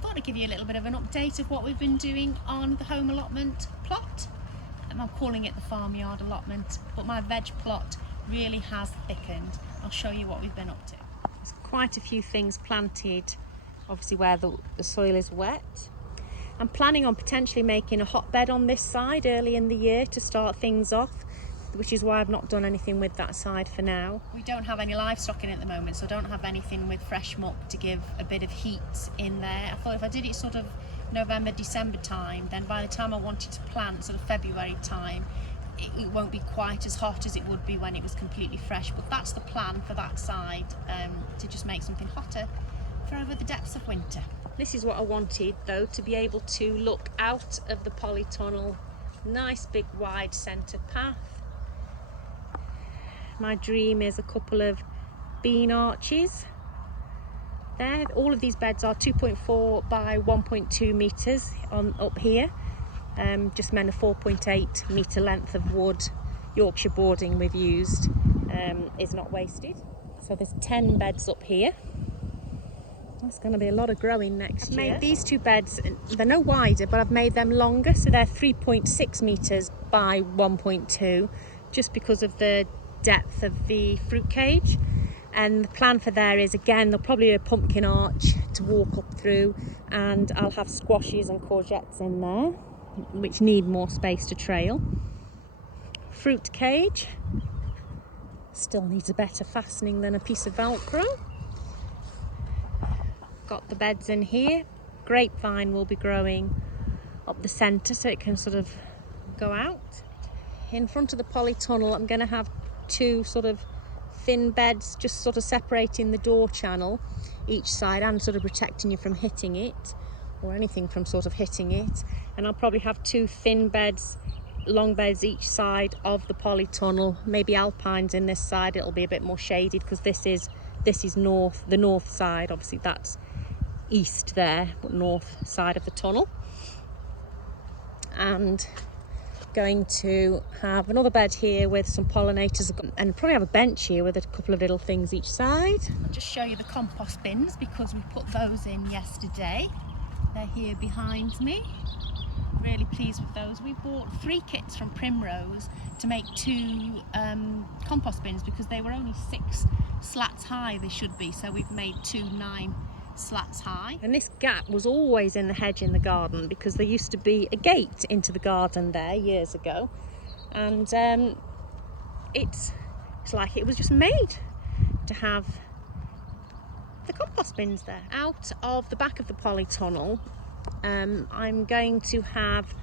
Thought I'd give you a little bit of an update of what we've been doing on the home allotment plot. I'm calling it the farmyard allotment, but my veg plot really has thickened. I'll show you what we've been up to. There's quite a few things planted, obviously where the soil is wet. I'm planning on potentially making a hotbed on this side early in the year to start things off, which is why I've not done anything with that side for now. We don't have any livestock in at the moment, so I don't have anything with fresh muck to give a bit of heat in there. I thought if I did it sort of November, December time, then by the time I wanted to plant, sort of February time, it won't be quite as hot as it would be when it was completely fresh. But that's the plan for that side, to just make something hotter for over the depths of winter. This is what I wanted though, to be able to look out of the polytunnel, nice big wide centre path. My dream is a couple of bean arches there. All of these beds are 2.4 by 1.2 metres up here. Just meant a 4.8 metre length of wood. Yorkshire boarding we've used is not wasted. So there's 10 beds up here. That's going to be a lot of growing next year. I've made these two beds, they're no wider, but I've made them longer, so they're 3.6 metres by 1.2, just because of the depth of the fruit cage. And the plan for there is, again, there'll probably be a pumpkin arch to walk up through, and I'll have squashes and courgettes in there, which need more space to trail. Fruit cage still needs a better fastening than a piece of Velcro. Got the beds in here. Grapevine will be growing up the centre so it can sort of go out. In front of the polytunnel I'm going to have two sort of thin beds, just sort of separating the door channel each side and sort of protecting you from hitting it, or anything from sort of hitting it. And I'll probably have two thin beds, long beds each side of the polytunnel, maybe alpines in this side. It'll be a bit more shaded because this is north, the north side, obviously that's east there, but north side of the tunnel. And going to have another bed here with some pollinators, and probably have a bench here with a couple of little things each side. I'll just show you the compost bins because we put those in yesterday. They're here behind me. Really pleased with those. We bought 3 kits from Primrose to make 2 compost bins because they were only 6 slats high, they should be, so we've made 2 9 slats high. And this gap was always in the hedge in the garden because there used to be a gate into the garden there years ago, and it's like it was just made to have the compost bins there. Out of the back of the polytunnel I'm going to have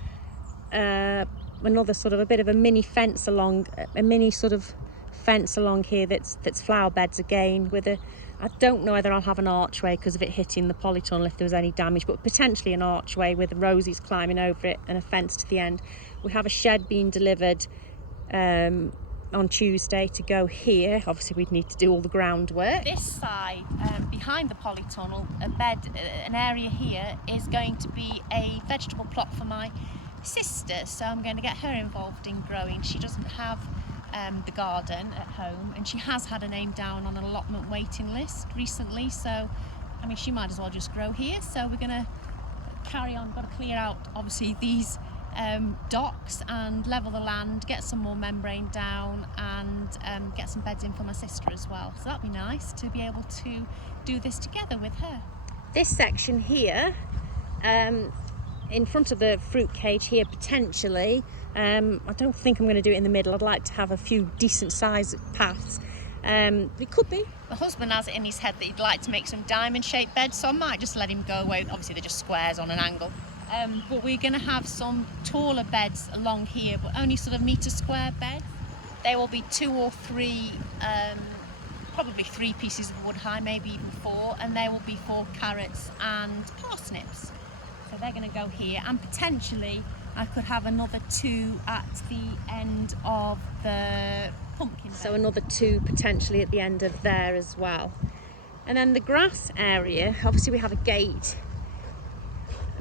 another sort of a bit of a mini fence along, a mini sort of fence along here that's flower beds again, with a, I don't know whether I'll have an archway because of it hitting the polytunnel if there was any damage, but potentially an archway with roses climbing over it and a fence to the end. We have a shed being delivered on Tuesday to go here. Obviously we'd need to do all the groundwork. This side, behind the polytunnel, an area here is going to be a vegetable plot for my sister, so I'm going to get her involved in growing. She doesn't have the garden at home, and she has had her name down on an allotment waiting list recently, so I mean she might as well just grow here. So we're going to carry on, got to clear out obviously these docks and level the land, get some more membrane down, and get some beds in for my sister as well. So that'd be nice to be able to do this together with her. This section here, in front of the fruit cage here potentially, I don't think I'm going to do it in the middle. I'd like to have a few decent sized paths. It could be. My husband has it in his head that he'd like to make some diamond shaped beds, so I might just let him go away. Obviously they're just squares on an angle. But we're going to have some taller beds along here, but only sort of metre square beds. They will be 2 or 3, probably 3 pieces of wood high, maybe even 4, and they will be for carrots and parsnips. So they're going to go here, and potentially I could have another 2 at the end of the pumpkin bed. So another 2 potentially at the end of there as well. And then the grass area, obviously we have a gate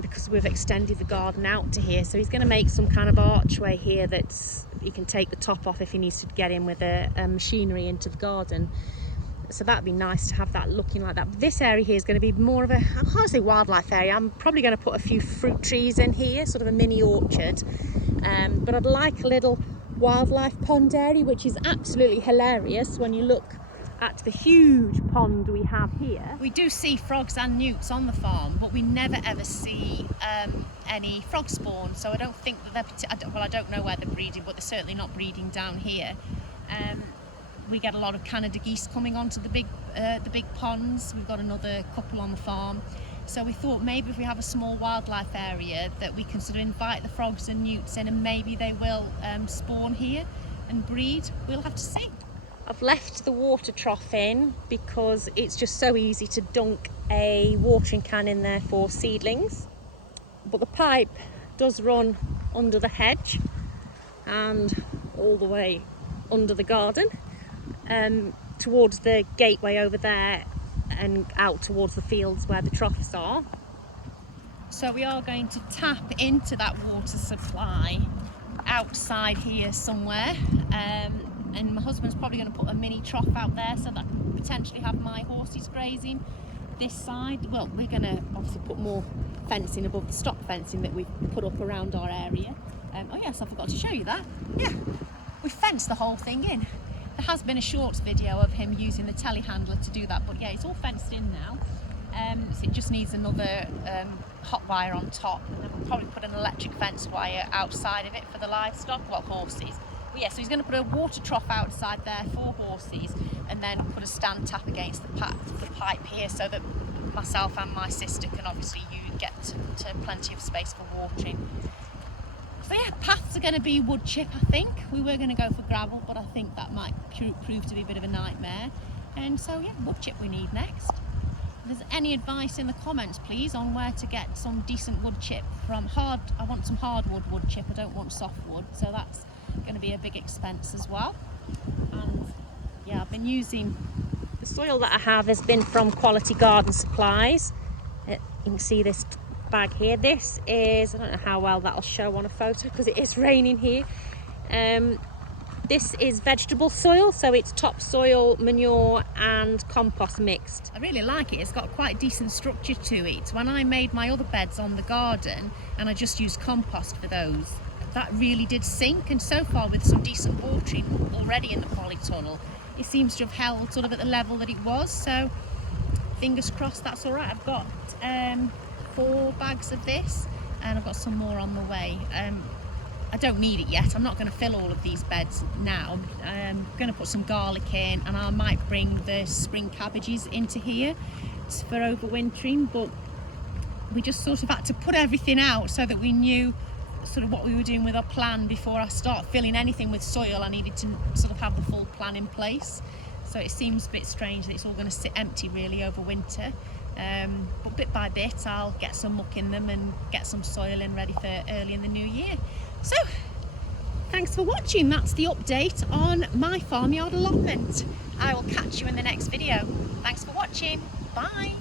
because we've extended the garden out to here, so he's going to make some kind of archway here that's, he can take the top off if he needs to get in with a machinery into the garden. So that'd be nice to have that looking like that. But this area here is going to be more of a, I can't say wildlife area. I'm probably going to put a few fruit trees in here, sort of a mini orchard. But I'd like a little wildlife pond area, which is absolutely hilarious when you look at the huge pond we have here. We do see frogs and newts on the farm, but we never ever see any frog spawn. So I don't think that I don't know where they're breeding, but they're certainly not breeding down here. We get a lot of Canada geese coming onto the big ponds. We've got another couple on the farm. So we thought maybe if we have a small wildlife area that we can sort of invite the frogs and newts in, and maybe they will spawn here and breed. We'll have to see. I've left the water trough in because it's just so easy to dunk a watering can in there for seedlings. But the pipe does run under the hedge and all the way under the garden, towards the gateway over there and out towards the fields where the troughs are. So we are going to tap into that water supply outside here somewhere, and my husband's probably going to put a mini trough out there so that I can potentially have my horses grazing this side. Well, we're going to obviously put more fencing above the stock fencing that we've put up around our area. Oh yes, I forgot to show you that. Yeah, we fenced the whole thing in. There has been a short video of him using the telehandler to do that, but yeah, it's all fenced in now. So it just needs another hot wire on top, and then we'll probably put an electric fence wire outside of it for the livestock, well, horses. But yeah, so he's going to put a water trough outside there for horses, and then put a stand tap against the pipe here so that myself and my sister can obviously get to plenty of space for watering. So yeah, paths are going to be wood chip, I think. We were going to go for gravel, but I think that might prove to be a bit of a nightmare. And so yeah, wood chip we need next. If there's any advice in the comments, please, on where to get some decent wood chip from. I want some hardwood wood chip, I don't want softwood, so that's going to be a big expense as well. And yeah, I've been using, the soil that I have has been from Quality Garden Supplies. You can see this bag here. This is, I don't know how well that'll show on a photo because it is raining here. This is vegetable soil, so it's topsoil, manure and compost mixed. I really like it. It's got quite decent structure to it. When I made my other beds on the garden and I just used compost for those, that really did sink, and so far with some decent watering already in the polytunnel, it seems to have held sort of at the level that it was, so fingers crossed that's all right. I've got 4 bags of this and I've got some more on the way. I don't need it yet. I'm not going to fill all of these beds now. I'm going to put some garlic in, and I might bring the spring cabbages into here for overwintering, but we just sort of had to put everything out so that we knew sort of what we were doing with our plan before I start filling anything with soil. I needed to sort of have the full plan in place. So it seems a bit strange that it's all going to sit empty really over winter. But bit by bit I'll get some muck in them and get some soil in ready for early in the new year. So thanks for watching. That's the update on my farmyard allotment. I will catch you in the next video. Thanks for watching. Bye.